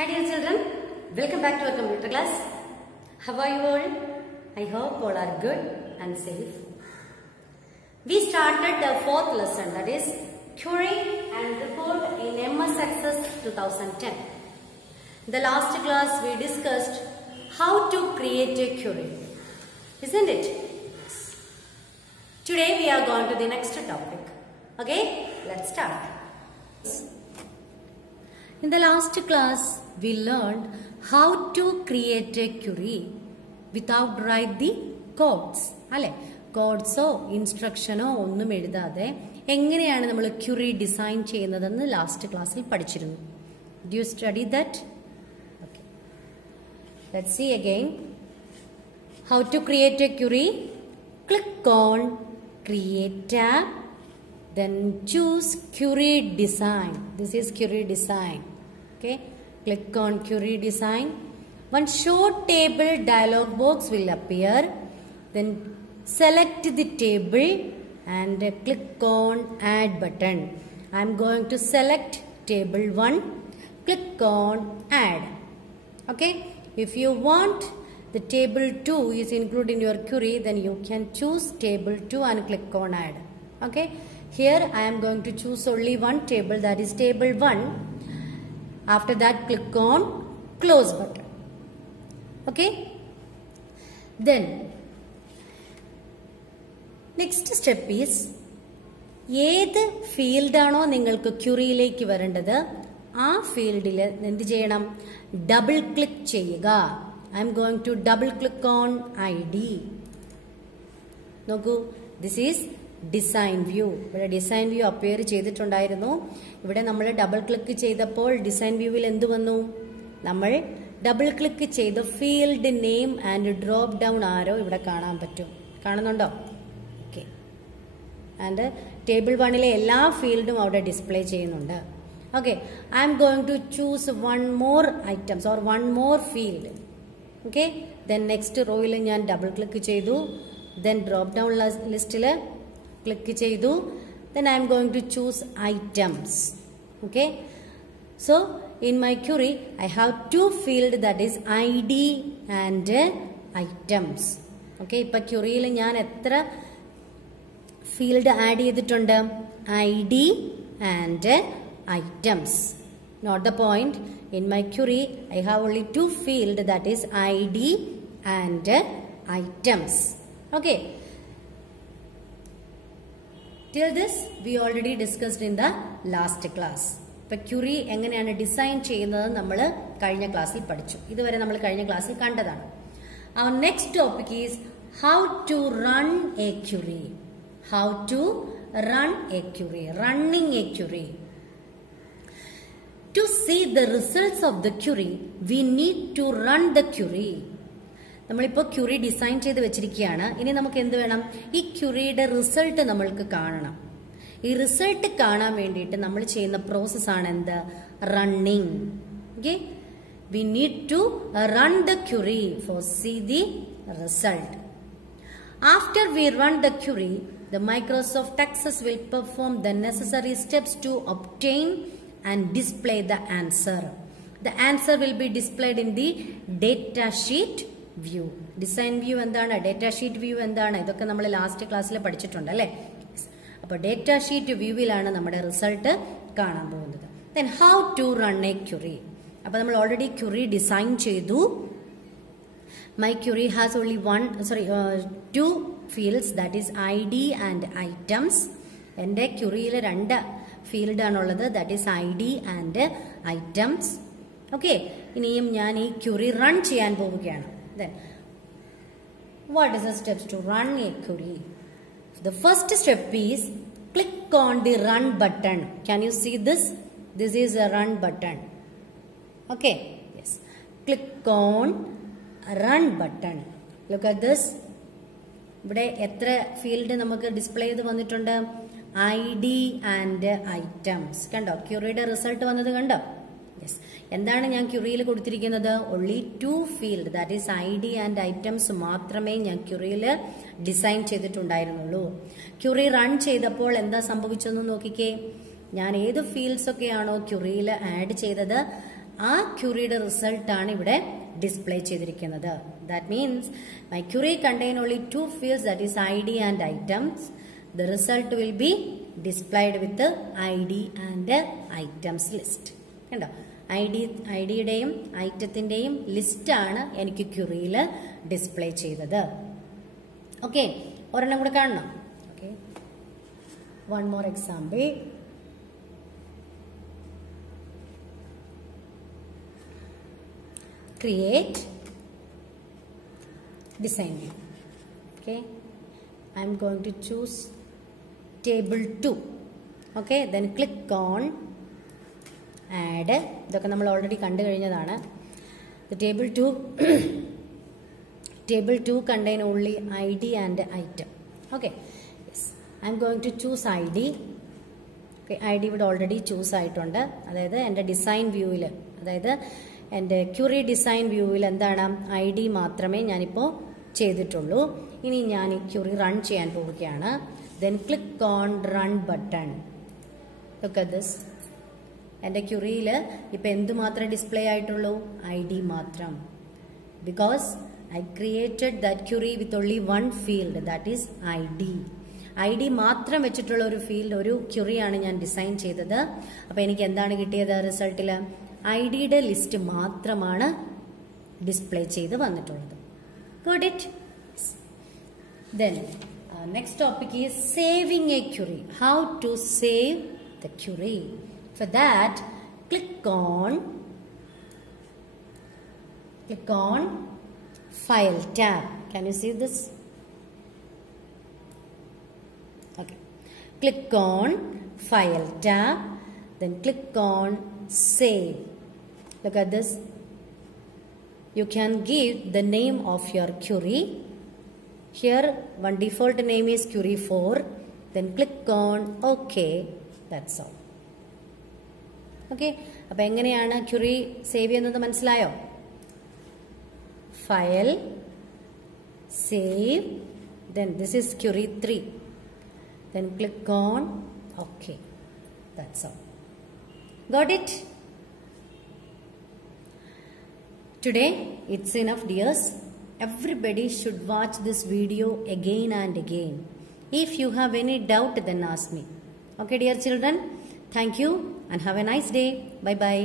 Hi dear children, welcome back to our computer class. How are you all? I hope all are good and safe. We started the fourth lesson, that is Query and Report in MS Access 2010. In the last class we discussed how to create a query, isn't it? Today we are going to the next topic. Okay, let's start. In the last class, we learned how to create a query without write the codes. Codes or instruction or ഒന്നും എഴുതാതെ എങ്ങനെയാണ് നമ്മൾ query design ചെയ്യുന്നതെന്ന് last classൽ പഠിച്ചിരുന്നു. Did you study that? Okay. Let's see again. How to create a query? Click on Create tab. Then choose Query Design. This is Query Design. Okay. Click on Query Design. One Show Table dialog box will appear. Then select the table and click on Add button. I am going to select Table 1. Click on Add. Okay. If you want the Table 2 is included in your query, then you can choose Table 2 and click on Add. Okay. Here I am going to choose only one table, that is Table 1. After that, click on Close button. Okay. Then next step is ഏത് ഫീൽഡാണോ നിങ്ങൾക്ക് ക്യൂറിയിലേക്ക് വരേണ്ടത് ആ ഫീൽഡിൽ എന്ത് ചെയ്യണം? Double click ചെയ്യുക. I M going to double click on ID. നോക്കൂ, ദിസ് ഈസ് ഡിസൈൻ വ്യൂ. ഇവിടെ ഡിസൈൻ വ്യൂ അപ്പിയർ ചെയ്തിട്ടുണ്ടായിരുന്നു. ഇവിടെ നമ്മൾ ഡബിൾ ക്ലിക്ക് ചെയ്തപ്പോൾ ഡിസൈൻ വ്യൂവിൽ എന്ത് വന്നു? നമ്മൾ ഡബിൾ ക്ലിക്ക് ചെയ്ത field name and drop down ആരോ ഇവിടെ കാണാൻ പറ്റും. കാണുന്നുണ്ടോ? ഓക്കെ. ആൻഡ് ടേബിൾ 1ലെ എല്ലാ ഫീൽഡും അവിടെ ഡിസ്പ്ലേ ചെയ്യുന്നുണ്ട്. Okay. I M going to choose one more items or one more field. Okay. Then next റോയിൽ ഞാൻ ഡബിൾ ക്ലിക്ക് ചെയ്തു. ദെൻ ഡ്രോപ്പ് ഡൗൺ ലിസ്റ്റിൽ click ചെയ്തു. Then I am going to choose items. Okay. So in my query I have two field, that is ID and items. Okay. ഇപ്പൊ ക്യൂറിയിൽ ഞാൻ എത്ര field add ചെയ്തിട്ടുണ്ട്? ID and items. Not the point. In my query I have only two field, that is ID and items. Okay. Till this we already discussed in the last class. ഇപ്പൊ ക്യൂറി എങ്ങനെയാണ് ഡിസൈൻ ചെയ്യുന്നത് നമ്മൾ കഴിഞ്ഞ ക്ലാസ്സിൽ പഠിച്ചു. ഇതുവരെ നമ്മൾ കഴിഞ്ഞ ക്ലാസ്സിൽ കണ്ടതാണ്. Our next topic is how to run a query. How to run a query. Running a query. To see the results of the query, we need to run the query. നമ്മളിപ്പോൾ ക്യൂറി ഡിസൈൻ ചെയ്ത് വെച്ചിരിക്കുകയാണ്. ഇനി നമുക്ക് എന്ത് വേണം? ഈ ക്യൂറിയുടെ റിസൾട്ട് നമ്മൾക്ക് കാണണം. ഈ റിസൾട്ട് കാണാൻ വേണ്ടിയിട്ട് നമ്മൾ ചെയ്യുന്ന പ്രോസസ്സാണ് എന്ത്? Running. Okay. We need to run the query for see the result. After we run the query, the Microsoft Access will perform the necessary steps to obtain and display the answer. The answer will be displayed in the data sheet view. Design view എന്താണ്? Data sheet view എന്താണ്? ഇതൊക്കെ നമ്മൾ ലാസ്റ്റ് ക്ലാസ്സിൽ പഠിച്ചിട്ടുണ്ട് അല്ലേ? അപ്പോൾ data sheet വ്യൂവിലാണ് നമ്മുടെ റിസൾട്ട് കാണാൻ പോകുന്നത്. Then how to run a query. അപ്പോൾ നമ്മൾ ഓൾറെഡി ക്യൂറി ഡിസൈൻ ചെയ്തു. My query has only two fields, that is ID and items. എൻ്റെ ക്യൂറിയിൽ രണ്ട് ഫീൽഡാണുള്ളത്, that is ID and items. Okay. ഇനിയും ഞാൻ ഈ ക്യൂറി റൺ ചെയ്യാൻ പോവുകയാണ്. Then what is the steps to run a query? The first step is click on the run button. Can you see this? This is a run button. Okay. Yes. Click on run button. Look at this. ഇവിടെ എത്ര ഫീൽഡ് നമുക്ക് ഡിസ്പ്ലേ ചെയ്ത് വന്നിട്ടുണ്ട്? ID and items. കണ്ടോ? ക്യൂറിയുടെ റിസൾട്ട് വന്നത് കണ്ടോ? യെസ്. എന്താണ് ഞാൻ ക്യൂറിയിൽ കൊടുത്തിരിക്കുന്നത്? Only two field, that is ID and items മാത്രമേ ഞാൻ ക്യൂറിയിൽ ഡിസൈൻ ചെയ്തിട്ടുണ്ടായിരുന്നുള്ളൂ. ക്യൂറി റൺ ചെയ്തപ്പോൾ എന്താ സംഭവിച്ചെന്ന് നോക്കിക്കേ. ഞാൻ ഏത് ഫീൽഡ്സ് ഒക്കെയാണോ ക്യൂറിയിൽ ആഡ് ചെയ്തത് ആ ക്യൂറിയുടെ റിസൾട്ടാണ് ഇവിടെ ഡിസ്പ്ലേ ചെയ്തിരിക്കുന്നത്. That means my query contain only 2 fields, that is ID and items. The result will be displayed with the ID and items list. കണ്ടോ, ഐഡിയുടെയും ഐറ്റത്തിന്റെയും ലിസ്റ്റ് ആണ് എനിക്ക് ക്യൂറിയിൽ ഡിസ്പ്ലേ ചെയ്തത്. ഓക്കെ, ഒരെണ്ണം കൂടെ കാണണം. Okay, one more example. Create design view. Okay, I am going to choose table 2. Okay, then click on add. ഇതൊക്കെ നമ്മൾ ഓൾറെഡി കണ്ടു കഴിഞ്ഞതാണ്. The table 2 contain only ID and item. Okay, yes, I am going to choose ID. Okay, ID ഇവിടെ already choose ആയിട്ടുണ്ട്. അതായത് എൻ്റെ ഡിസൈൻ വ്യൂവിൽ, അതായത് എൻ്റെ ക്യൂറി ഡിസൈൻ വ്യൂവിൽ എന്താണ്, ID മാത്രമേ ഞാനിപ്പോൾ ചെയ്തിട്ടുള്ളൂ. ഇനി ഞാൻ ഈ ക്യൂറി റൺ ചെയ്യാൻ പോവുകയാണ്. Then click on run button. Look at this. എൻ്റെ ക്യൂറിയിൽ ഇപ്പം എന്തുമാത്രം ഡിസ്പ്ലേ ആയിട്ടുള്ളൂ? ID മാത്രം. Because I created that query with only one field, that is ID. ID മാത്രം വെച്ചിട്ടുള്ള ഒരു ഫീൽഡ്, ഒരു ക്യൂറിയാണ് ഞാൻ ഡിസൈൻ ചെയ്തത്. അപ്പോൾ എനിക്ക് എന്താണ് കിട്ടിയത്? റിസൾട്ടിൽ ഐഡിയുടെ ലിസ്റ്റ് മാത്രമാണ് ഡിസ്പ്ലേ ചെയ്ത് വന്നിട്ടുള്ളത്. Got it? Then next topic is saving a query. How to save the query? For that, click on File tab. Can you see this? Okay. Click on File tab. Then click on Save. Look at this. You can give the name of your query. Here one default name is query 4. Then click on OK. That's all. Okay. അപ്പോൾ എങ്ങനെയാണ് curiae save ചെയ്യുന്നത് മനസ്സിലായോ? File, Save. Then this is query 3. Then click on OK. That's all. Got it? Today it's enough, dears. Everybody should watch this video again and again. If you have any doubt, then ask me. Okay, dear children. Thank you and have a nice day. Bye bye.